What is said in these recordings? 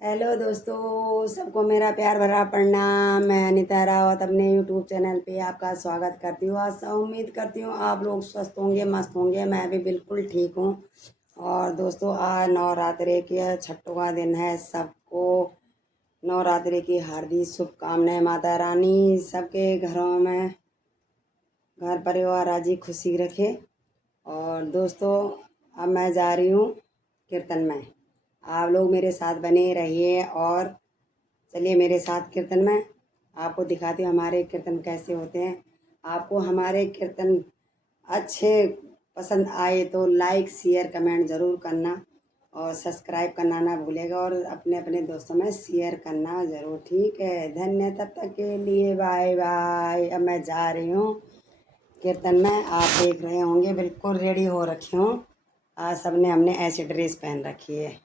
हेलो दोस्तों, सबको मेरा प्यार भरा प्रणाम। मैं अनिता रावत अपने यूट्यूब चैनल पे आपका स्वागत करती हूँ। आशा उम्मीद करती हूँ आप लोग स्वस्थ होंगे, मस्त होंगे। मैं भी बिल्कुल ठीक हूँ। और दोस्तों, आज नवरात्रि के छठवां दिन है। सबको नवरात्रि की हार्दिक शुभकामनाएं। माता रानी सबके घरों में घर परिवार राजी खुशी रखे। और दोस्तों, अब मैं जा रही हूँ कीर्तन में। आप लोग मेरे साथ बने रहिए और चलिए मेरे साथ कीर्तन में। आपको दिखाती हूँ हमारे कीर्तन कैसे होते हैं। आपको हमारे कीर्तन अच्छे पसंद आए तो लाइक शेयर कमेंट ज़रूर करना और सब्सक्राइब करना ना भूलेगा और अपने अपने दोस्तों में शेयर करना ज़रूर। ठीक है, धन्य। तब तक के लिए बाय बाय। अब मैं जा रही हूँ कीर्तन में। आप देख रहे होंगे बिल्कुल रेडी हो रखी हूँ। आज सबने हमने ऐसी ड्रेस पहन रखी है।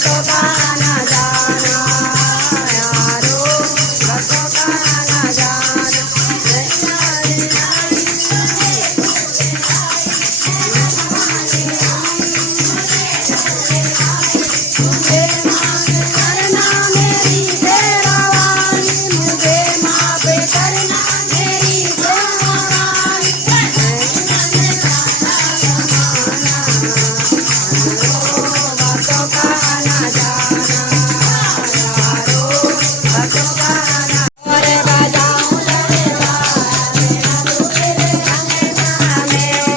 भक्तों का आना जाना यारो भक्तों का आना जाना करना मेरी बेरावानी मुझे माफ करना मेरी बेरावानी भक्तों का आना जाना यारो भक्तों का आना और बजाऊं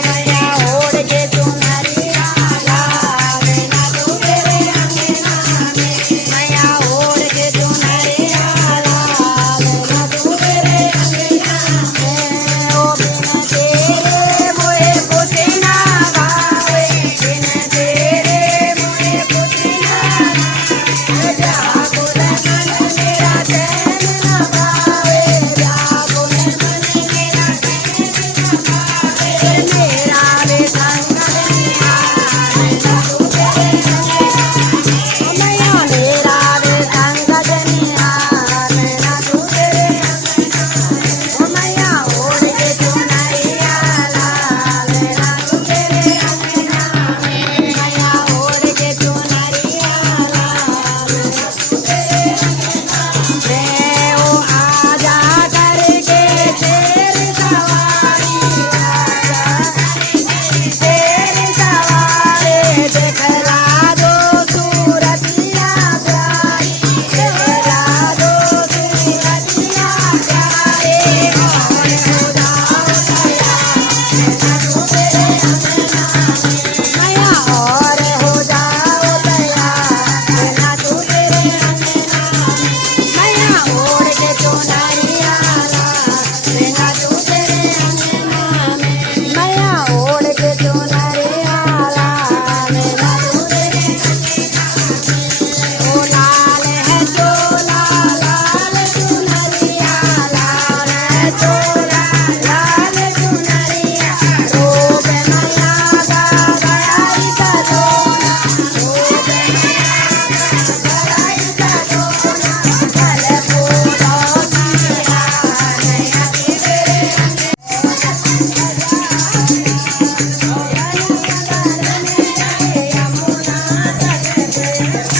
मैया ओढ़ के चुनरिया लाल ना तू तेरे अंगना में मैया ओढ़ के चुनरिया लाल ना तू तेरे अंगना में ओ बिन तेरे मोए कुछ ना भावे बिन तेरे मोए कुछ ना जागो मन मेरा चैन ना पावे जागो मन मेरा मेरा रे संग दुनिया ना तू तेरे मैया मेरा रे संग दुनिया ना तू तेरे ओ मैया ओढ़ के चुनरिया लाल ना तू तेरे अंगना में मैया ओढ़ के चुनरिया लाल ना तू तेरे अंगना में ओ आजा करके तेरी सवारी आजा तेरी सवारी दिखला दो सूरतिया प्यारी दिखला दो सूरतिया प्यारी और हो जाओ मैया और हो जाओ तैयार ना तू तेरे अंगना मैया ओढ़ के चुनरिया लाल ना तू तेरे अंगना में मैया ओढ़ के चुनरिया लाल ना तू तेरे ओ लाल है चोला लाल चुनरिया लाल है चोला लाल चुनरिया रोब मैया का बड़ाई का दोना रोब मैया का बड़ाई का दोना फल फूलों की नैया तेरे यमुना तट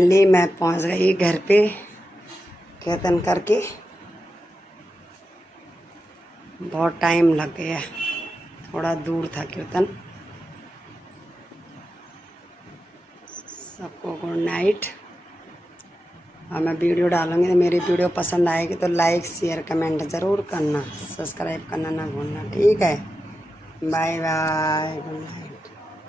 फाइनली मैं पहुंच गई घर पे कीर्तन करके। बहुत टाइम लग गया, थोड़ा दूर था कीर्तन। सबको गुड नाइट। और मैं वीडियो डालूँगी तो मेरी वीडियो पसंद आएगी तो लाइक शेयर कमेंट ज़रूर करना, सब्सक्राइब करना ना भूलना। ठीक है, बाय बाय, गुड नाइट।